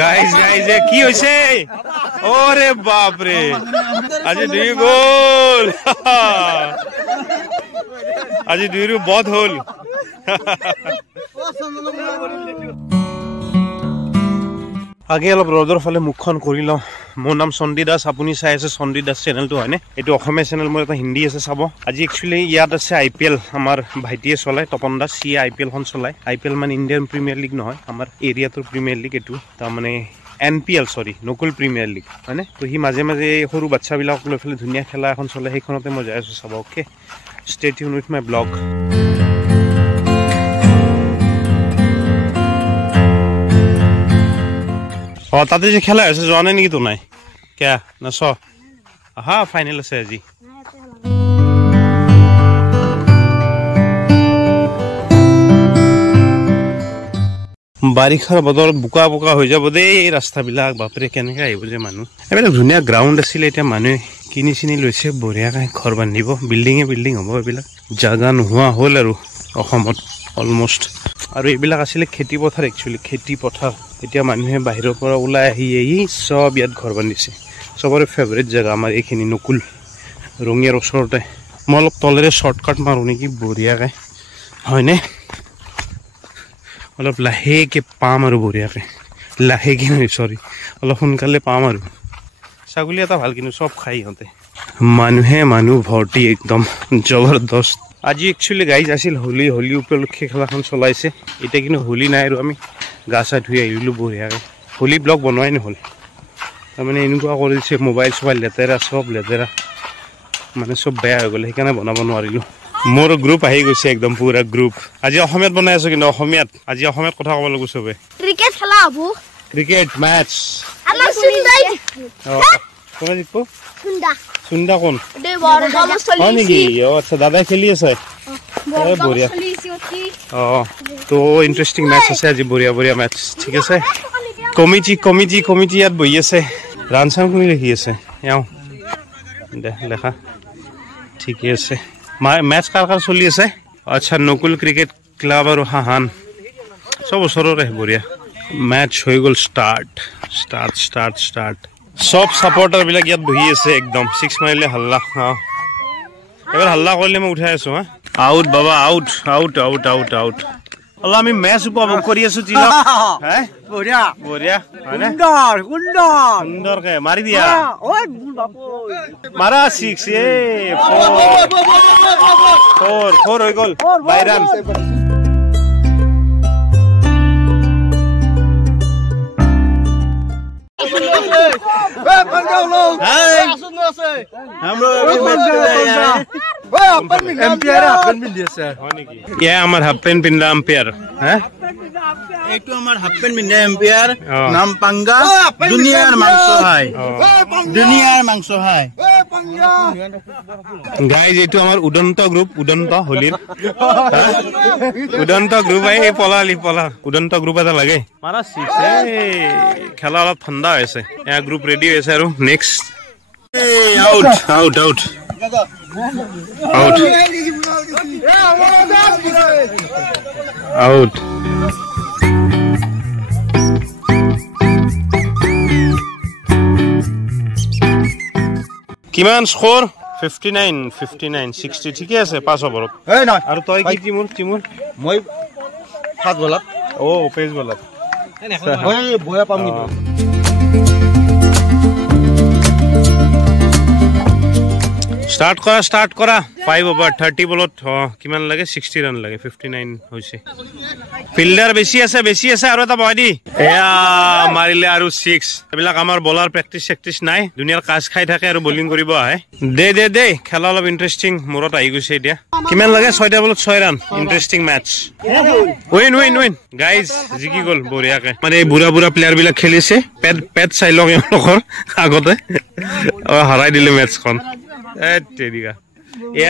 Guys guys কি হৈছে ওৰে বাপ ৰে আজি 2 গোল আজি 2 ৰু বধ হল আগে অলপ ৰদৰ ফালে মুখখন কৰি লওঁ মোৰ নাম চণ্ডীদাস আপুনি চাই আছে চণ্ডীদাস চেনেলটো হয়নে এইটো অসমীয়া চেনেল মোৰ এটা হিন্দী আছে চাব আজি একচুয়ালি ইয়াত আছে আইপিএল আমাৰ ভাইটিয়ে চলায় তপন দাস সি আইপিএল খন চলায় আইপিএল মানে ইণ্ডিয়ান প্ৰিমিয়াৰ লীগ নহয় আমাৰ এৰিয়াটোৰ প্ৰিমিয়াৰ লীগ এইটো তাৰ মানে এনপিএল সৰি নকুল প্ৰিমিয়াৰ লীগ হয়নে তো সি মাজে মাজে সৰু বাচ্চাবিলাক লৈ ফেলে ধুনীয়া খেলা এখন চলে সেইখনতে মই যাই আছো চাব okay stay tune with my blog তাতে যে খেলা আছে যোৱা নাই নেকি তো নাই কে না চ হা ফাইনেল আছে আজি বাৰিষাৰ বতৰত বোকা বোকা হৈ যাব দেই ৰাস্তাবিলাক বাপৰে কেনেকৈ আহিব যে মানুহ এইবিলাক ধুনীয়া গ্ৰাউণ্ড আছিলে এতিয়া মানুহে কিনি চিনি লৈছে বঢ়িয়াকৈ ঘৰ বান্ধিব বিল্ডিং হ'ব এইবিলাক জাগা নোহোৱা হ'ল আৰু অসমত অলমষ্ট আৰু এইবিলাক আছিলে খেতি পথাৰ একচুৱেলি খেতি পথাৰ এতিয়া মানুহে বাহিৰৰ পৰা ওলাই আহি চব ইয়াত ঘৰ বান্ধিছে চবৰে ফেভাৰিট জেগা আমাৰ এইখিনি নকুল ৰঙিয়াৰ ওচৰতে মই অলপ তলেৰে শ্বৰ্টকাট মাৰোঁ নেকি বঢ়িয়াকৈ হয়নে অলপ লাহেকৈ পাম আৰু বঢ়িয়াকৈ লাহেকৈ নহয় চৰি অলপ সোনকালে পাম আৰু ছাগলী এটা ভাল কিন্তু চব খাই সিহঁতে মানুহ ভৰ্তি একদম জবৰদস্ত আজি একচুৱেলি গাইজ আছিল হোলী উপলক্ষে খেলাখন চলাইছে এতিয়া কিন্তু হোলী নাই আৰু আমি গা চা ধুই আহিলোঁ বঢ়িয়াকৈ হোলী ব্লগ বনোৱাই নহ'ল তাৰমানে এনেকুৱা কৰি দিছে মোবাইল চোবাইল লেতেৰা চব লেতেৰা মানে চব বেয়া হৈ গ'ল সেইকাৰণে বনাব নোৱাৰিলোঁ মোৰ গ্ৰুপ আহি গৈছে একদম পুৰা গ্ৰুপ আজি অসমীয়াত বনাই আছো কিন্তু আজি অসমীয়াত কথা ক'ব লাগিব চবে ক্ৰিকেট খেলা হ'ব ক্ৰিকেট মেচ আমাৰ সুন্দাই কোনে জিকিব সুন্দা কোন দে বড় চলি হয় নেকি আচ্ছা দাদাই খেলি আছে বঢ়িয়া তো ইণ্টাৰেষ্টিং মেচ আছে আজি বঢ়িয়া মেচ ঠিক আছে কমিটি ইয়াত বহি আছে ৰান চান কোনে লিখি আছে এওঁ দে লেখা ঠিকে আছে মেচ কাৰ চলি আছে আচ্ছা নকুল ক্ৰিকেট ক্লাব আৰু হাহান চব ওচৰৰে বঢ়িয়া মেচ হৈ গ'ল ষ্টাৰ্ট চব ছাপৰ্টাৰ বিলাক ইয়াত বহি আছে একদম 6 মাৰিলে হাল্লা এবাৰ হাল্লা কৰিলে মই উঠাই আছো আউট বাবা আউট অলপ আমি মেচ উপভোগ কৰি আছো জিলা বঢ়িয়া সুন্দৰকে মাৰি দিয়া মাৰা 6 4 হৈ গ'ল বাইৰান আমাৰ হাফ পেণ্ট পিন্ধা এম্পায়াৰ এইটো আমাৰ হাফ পেণ্ট পিন্ধা এম্পায়াৰ নাম পাংগা দুনিয়াৰ মাংস হাই গাইজ এইটো আমাৰ উদন্ত গ্ৰুপ হোলীৰ উদন্ত গ্ৰুপ উদন্ত গ্ৰুপ এটা লাগে মাৰা খেলা অলপ ঠাণ্ডা হৈ আছে এয়া গ্ৰুপ ৰেডি হৈ আছে আৰু নেক্সট আউট কিমান স্কোৰ 59 60 ঠিকে আছে 5 ওভাৰত আৰু তই কি টিমুৰ মই 7 বলত পেজ বলত বয়া পাম কিন্তু স্টাৰ্ট কৰা 5 ওভাৰ 30 বলত কিমান লাগে 60 ৰান লাগে 59 হৈছে ফিল্ডাৰ বেছি আছে আৰু এটা বহাই দি এয়া মাৰিলে আৰু 6 এইবিলাক আমাৰ বলাৰ প্ৰেক্টিচ নাই দুনিয়াৰ কাজ খাই থাকে আৰু বলিং কৰিব আহে দে খেলা অলপ ইণ্টাৰেষ্টিং মূৰত আহি গৈছে এতিয়া কিমান লাগে 6টা বলত 6 run interesting match win guys জিকি গ'ল বঢ়িয়াকে মানে এই বুঢ়া প্লেয়াৰ বিলাক খেলিছে পেট চাই লওক এওঁলোকৰ আগতে হাৰাই দিলে মেচখন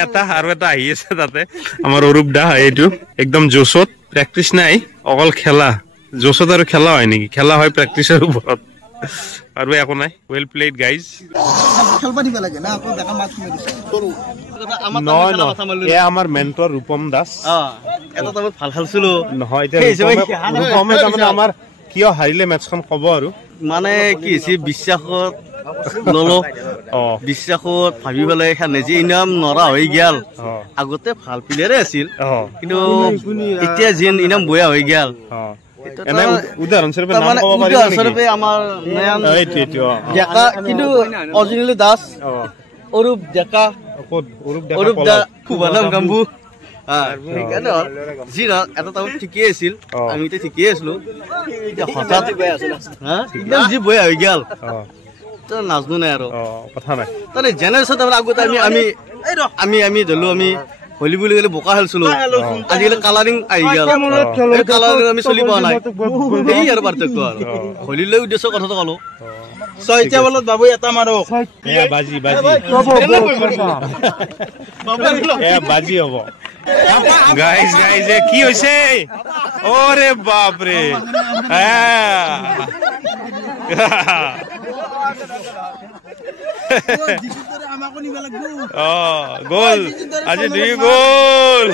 এটা আৰু এটা আহি আছে তাতে আমাৰ অৰূপ দা এইটো একদম জোচত প্ৰেক্টিচ নাই অকল খেলা জোচত আৰু খেলা হয় নেকি খেলা হয় প্ৰেক্টিচৰ ওপৰত আৰু একো নাই ৱেল প্লেড গাইজ আমাৰ মেণ্টৰ ৰূপম দাস ভাল খেলছিলো নহয় ৰূপমে তাৰমানে আমাৰ কিয় হাৰিলে মেটছখন ক'ব আৰু মানে কি হৈছে বিশ্বাসত ললো বিশ্বাসত ভাবি পেলাই নিজে ইনাম নৰা হৈ গেল আগতে ভাল প্লেয়াৰে আছিল কিন্তু এতিয়া যেন ইনাম বয়া হৈ গেল উদাহৰণস্বৰূপে আমাৰ কিন্তু অৰিজিনেলি দাস অৰূপ ডেকা অৰূপ দা শুভানম গাম্বু যি এটা টাইমত ঠিকেই আছিল আমি এতিয়া ঠিকেই আছিলো হঠাৎ একদম যি বয়া হৈ গেল নাজনো নাই আৰু কথা নাই তাৰমানে জেনেৰেশ্যন আগতে আমি ধৰিলো আমি হলি বুলি ক'লে বোকা খেলিছিলো আজিকালি কালাৰিং আহি গেল কালাৰিং আমি চলি পোৱা নাই এই আৰু পাৰ্থক্য আৰু হলিলৈ উদ্দেশ্য কথাটো ক'লো ছয়টা বলত বাবু এটা মাৰো বাজি হ'ব গাইজ কি হৈছে ওরে বাপরে গোল আজি 2 গোল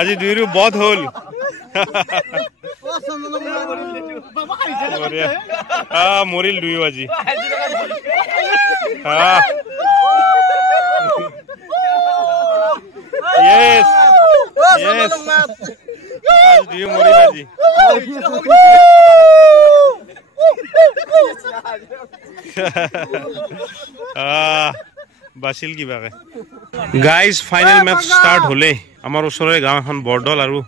আজি 2 বধ হল মরিল 2 আজি Yes. आज दियो मोरी बाजी বাছিল কিবাকে গাইজ ফাইনেল মেচ স্টার্ট হলে আমার ওচৰৰে গাঁও এখন বৰদল আৰু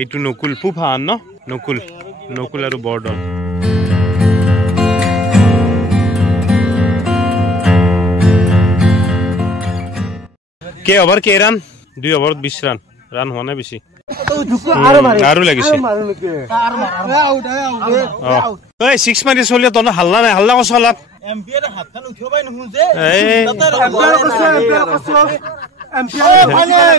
এইটো নকুল ফুফান ন নকুল আৰু বৰদল কে ওভাৰ কে ৰান 2 ওভাৰ 20 ৰান ৰান হোৱা নাই বেছি আৰু লাগিছে এই 6 মাৰি চলিয়া তনে হাল্লা নাই হাল্লা কছলাত এমপিআৰ হাতখান উঠিবাই নহু যে এমপিআৰ ফাইনাল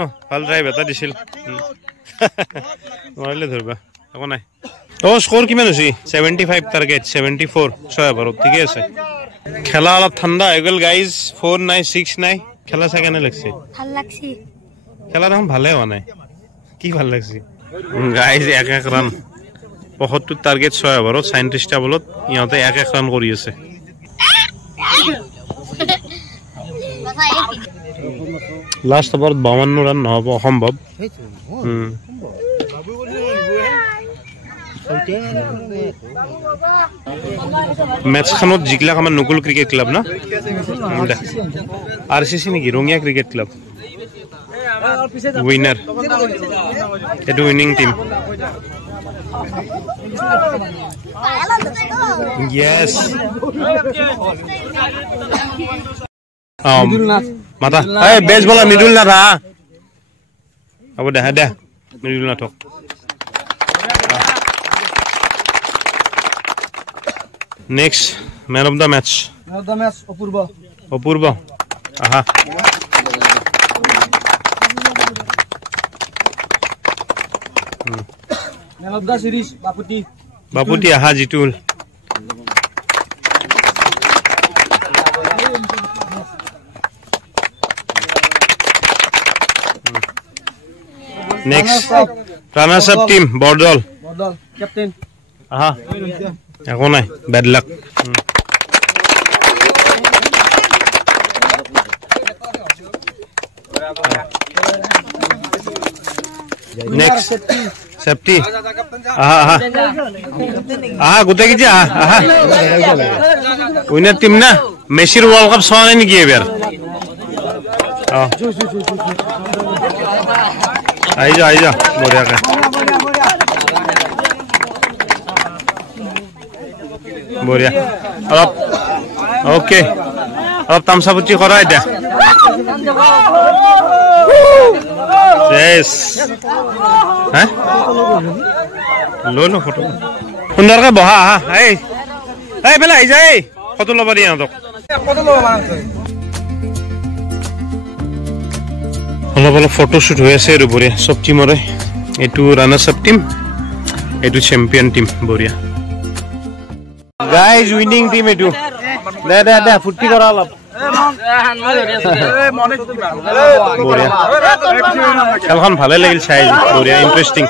নো ভাল ড্ৰাইভ এটা দিছিল নোৱাৰিলে ধৰবা একো নাই ও স্কোর কিমান হৈছে 75 টার্গেট 74 6 ওভার ঠিক আছে খেলা অলপ ঠান্ডা হৈ গল গাইজ 4 নাই 6 নাই খেলা কেনে লাগছে ভাল লাগছে খেলা দেখোন ভালে হোৱা নাই কি ভাল লাগছে গাইজ 1 ৰান 75 টাৰ্গেট 6 ওভাৰত 37টা বলত ইহঁতে 1 ৰান কৰি আছে লাস্ট ওভাৰ 52 ৰান নহব অসম্ভৱ मैच खानत जिकला आमार नकुल क्रिकेट क्लब ना आरसीसी नेকি रंगिया क्रिकेट क्लब विनर एटु विनिंग टीम यस माता ए बेस बॉलर मिडुल ना था अब दे मिडुल ना थक Next, man of the match. Man of the match, Opurba. Aha. Man of the series, Baputi, aha, Jitul. Next, runners up team, Bordol, captain. Aha. Ako na, bad luck. Next, safety. Aha. Gute ki ja. Aha. Winner team na. Messi World Cup sone ni kiye ber. Aija. Boria ka. Boria. Alap. Okay. Alap tamsabuti korai dia. Yes. Hah? Lo photo. Undar ka boha ha. Hey. Hey bela ijai. Photo lo bari antok. Photo lo bana. Alap photo shoot hoye ase boria. Sob team ore. Etu runners up team. Etu champion team boria. Guys, winning team etu. Da, futti kora alap. বঢ়িয়া খেলখন ভালে লাগিল চাই বঢ়িয়া interesting